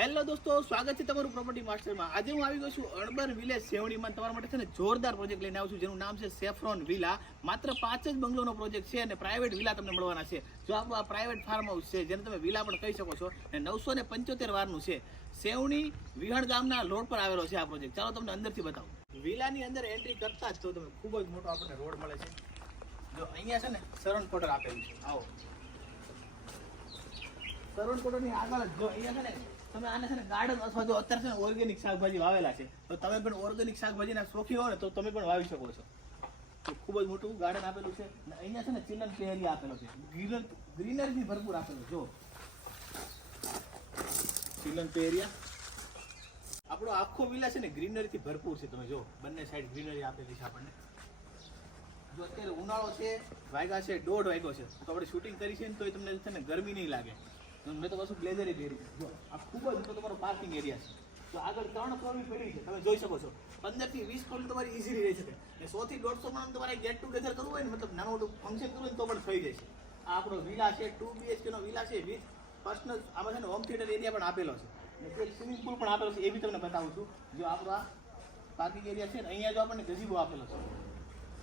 Hello દોસ્તો, સ્વાગત છે તમારું પ્રોપર્ટી માસ્ટરમાં આજે હું આવી ગયો છું અર્બન વિલેજ સેવણીમાં. તમારા માટે છે ને જોરદાર પ્રોજેક્ટ લઈને આવું છું, જેનું નામ છે સેફ્રોન વિલા માત્ર પાંચ જ બંગલોનો પ્રોજેક્ટ છે અને પ્રાઇવેટ વિલા તમને મળવાના છે. જો આપણું આ પ્રાઇવેટ ફાર્મ હાઉસ છે, જેને તમે વિલા પણ કહી શકો છો અને નવસો ને પંચોતેર વારનું છે. સેવણી વિહણ ગામના રોડ પર આવેલો છે આ પ્રોજેક્ટ ચાલો તમને અંદરથી બતાવું. વિલાની અંદર એન્ટ્રી કરતા જ તો તમે ખૂબ જ મોટો આપણને રોડ મળે છે. જો અહીંયા છે ને સરણ ક્વાર્ટર આપેલું છે. આવો. સરણ કોટોની આગળ જો અહીંયા છે ને તમે આને છે ને ગાર્ડન અથવા જો અત્યારે છે ને ઓર્ગેનિક શાકભાજી વાવેલા છે. તો તમે પણ ઓર્ગેનિક શાકભાજીના શોખીન હો ને તો તમે પણ વાવી શકો છો. તો ખૂબ જ મોટું ગાર્ડન આપેલું છે અને અહીંયા છે ને ચિલ્ડ્રન પ્લે એરિયા આપેલો છે. ગ્રીનર ગ્રીનરીથી ભરપૂર આપેલો જો. ચિલ્ડ્રન પ્લે એરિયા આપણો આખો વિલા છે ને ગ્રીનરીથી ભરપૂર છે તમે જો. બંને સાઈડ ગ્રીનરી આપેલી છે આપણને. જો અત્યારે ઉનાળો છે વાગ્યા છે, દોઢ વાગ્યો છે. તો આપણે શૂટિંગ કરી છે ને તો એ તમને છે ને ગરમી નહીં લાગે. મેં તો પાછું બ્લેઝર પહેરી છે. જો, આ ખૂબ જ મોટો તમારો પાર્કિંગ એરિયા છે. તો આગળ ત્રણ ફ્લોરની પડી છે, તમે જોઈ શકો છો. પંદરથી વીસ ફ્લોર તમારી ઇઝીલી રહી શકે. ને સોથી દોઢસો માં તમારે ગેટ ટુગેધર કરવું હોય ને, મતલબ નાનું મોટું ફંક્શન કરવું હોય તો પણ થઈ જશે. આ આપણો વિલા છે ટુ બીએચકે નો વિલા છે વિથ પર્સનલ આમાં છે ને હોમ થિયેટર એરિયા પણ આપેલો છે. સ્વિમિંગ પુલ પણ આપેલો છે, એ બી તમને બતાવું છું. જો આપણો આ પાર્કિંગ એરિયા છે ને, અહીંયા જો આપણને ગજીબો આપેલો છે.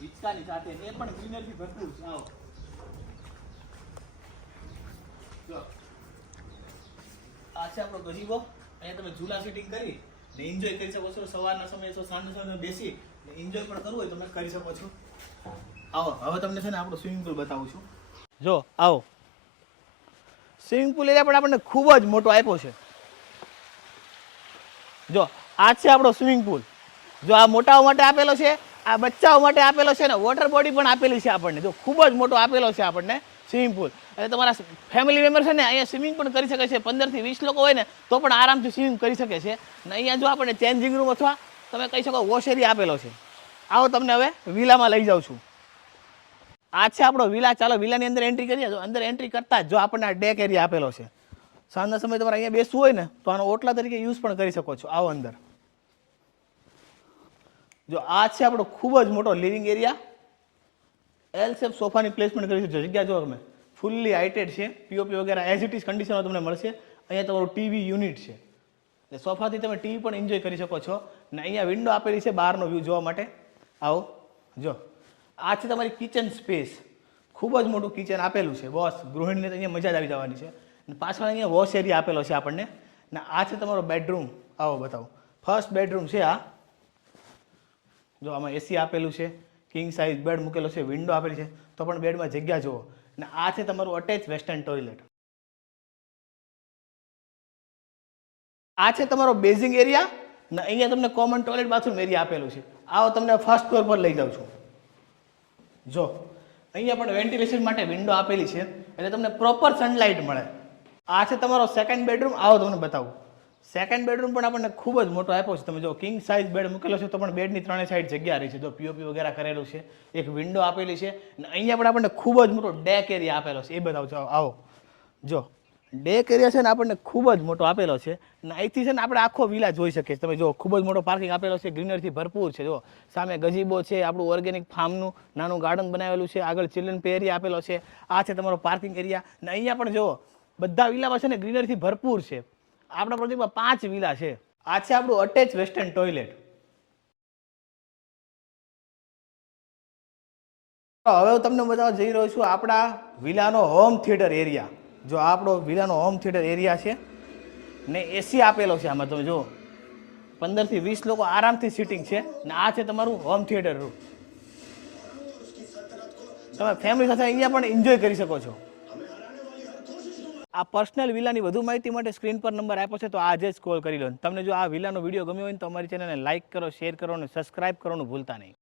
હિચકાની સાથે એ પણ ગ્રીનરી ભરપૂર છે. આવો. જો. આ છે આપણો ગજીબો. અહીંયા તમે ઝૂલા સિટિંગ કરી ને એન્જોય કરી શકો છો. સવારના સમયે છો, સાંજના સમયે બેસી ને એન્જોય પણ કરવું હોય તમે કરી શકો છો. આવો, હવે તમને છે ને આપણો સ્વિમિંગ પુલ બતાવું છું. જો, આવો. સ્વિમિંગ પુલ એરિયા પણ આપણને ખૂબ જ મોટો આપ્યો છે. જો, આ છે આપણો સ્વિમિંગ પુલ જો, આ મોટાઓ માટે આપેલો છે. આ બચ્ચાઓ માટે આપેલો છે ને વોટર બોડી પણ આપેલી છે આપણને. જો ખૂબ જ મોટો આપેલો છે આપણને સ્વિમિંગ પુલ એટલે તમારા ફેમિલી મેમ્બર છે ને, અહીંયા સ્વિમિંગ પણ કરી શકે છે. પંદરથી વીસ લોકો હોય ને, તો પણ આરામથી સ્વિમિંગ કરી શકે છે. ને અહીંયા જો આપણને ચેન્જિંગ રૂમ અથવા તમે કહી શકો વોશ એરિયા આપેલો છે. આવો તમને હવે વિલામાં લઈ જાઉં છું. આ છે આપણો વિલા. ચાલો, વિલાની અંદર એન્ટ્રી કરીએ. તો અંદર એન્ટ્રી કરતા જ જો આપણને આ ડેક એરિયા આપેલો છે. સાંજના સમયે તમારે અહીંયા બેસવું હોય ને, તો આનો ઓટલા તરીકે યુઝ પણ કરી શકો છો. આવો અંદર. જો આ છે આપણો ખૂબ જ મોટો લિવિંગ એરિયા એલ શેપ સોફાની પ્લેસમેન્ટ કરી છે. જગ્યા જો તમે. ફૂલ્લી હાઇટેડ છે. પીઓપી વગેરે એઝ ઇટ ઇઝ કન્ડિશનમાં તમને મળશે. અહીંયા તમારું ટીવી યુનિટ છે. એટલે સોફાથી તમે ટીવી પણ એન્જોય કરી શકો છો. ને અહીંયા વિન્ડો આપેલી છે બહારનો વ્યૂ જોવા માટે. આવો, જો. આ છે તમારી કિચન સ્પેસ ખૂબ જ મોટું કિચન આપેલું છે. બોસ ગૃહિણીને અહીંયા મજા જ આવી જવાની છે. અને પાછળ અહીંયા વોશ એરિયા આપેલો છે આપણને. ને આ છે તમારો બેડરૂમ આવો, બતાવો. ફર્સ્ટ બેડરૂમ છે આ. જો આમાં એસી આપેલું છે કિંગ સાઇઝ બેડ મૂકેલો છે વિન્ડો આપેલી છે, તો પણ બેડમાં જગ્યા જુઓ. અને આ છે તમારું અટેચ વેસ્ટર્ન ટોયલેટ આ છે તમારો બેઝિંગ એરિયા ને અહીંયા તમને કોમન ટોયલેટ બાથરૂમ એરિયા આપેલું છે. આવો તમને ફર્સ્ટ ફ્લોર પર લઈ જાઉં છું. જો, અહીંયા પણ વેન્ટિલેશન માટે વિન્ડો આપેલી છે, એટલે તમને પ્રોપર સનલાઇટ મળે. આ છે તમારો સેકન્ડ બેડરૂમ આવો તમને બતાવું. સેકન્ડ બેડરૂમ પણ આપણને ખૂબ જ મોટો આપ્યો છે. તમે જો કિંગ સાઇઝ બેડ મૂકેલો છે તો પણ બેડની ત્રણેય સાઈડ જગ્યા રહી છે. જો પીઓપી વગેરે કરેલું છે, એક વિન્ડો આપેલી છે અને અહીંયા પણ આપણને ખૂબ જ મોટો ડેક એરિયા આપેલો છે. એ બતાવું છો. આવો. જો ડેક એરિયા છે ને આપણને ખૂબ જ મોટો આપેલો છે અને અહીંથી છે ને આપણે આખો વિલા જોઈ શકીએ છીએ. તમે જો, ખૂબ જ મોટો પાર્કિંગ આપેલો છે. ગ્રીનરીથી ભરપૂર છે. જો, સામે ગજીબો છે, આપણું ઓર્ગેનિક ફાર્મનું નાનું ગાર્ડન બનાવેલું છે. આગળ ચિલ્ડ્રન પે એરિયા આપેલો છે. આ છે તમારો પાર્કિંગ એરિયા અને અહીંયા પણ જો, બધા વિલામાં છે ને ગ્રીનરીથી ભરપૂર છે. આપણા પ્રોજેક્ટમાં પાંચ વિલા છે. આ છે આપણું અટેચ વેસ્ટર્ન ટોયલેટ હવે હું તમને બતાવવા જઈ રહ્યો છું આપણા વિલાનો હોમ થિયેટર એરિયા જો આપણો વિલાનો હોમ થિયેટર એરિયા છે ને એસી આપેલો છે આમાં તમે જુઓ. પંદરથી વીસ લોકો આરામથી સિટિંગ છે ને આ છે તમારું હોમ થિયેટર રૂમ તમે ફેમિલી સાથે અહીંયા પણ એન્જોય કરી શકો છો. આ પર્સનલ વિલાની વધુ માહિતી માટે સ્ક્રીન પર નંબર આપ્યો છે, તો આજે જ કોલ કરી લો. તમને જો આ વિલાનો વીડિયો ગમ્યો હોય તો અમારી ચેનલને લાઇક કરો શેર કરો અને સબસ્ક્રાઇબ કરવાનું ભૂલતા નહીં.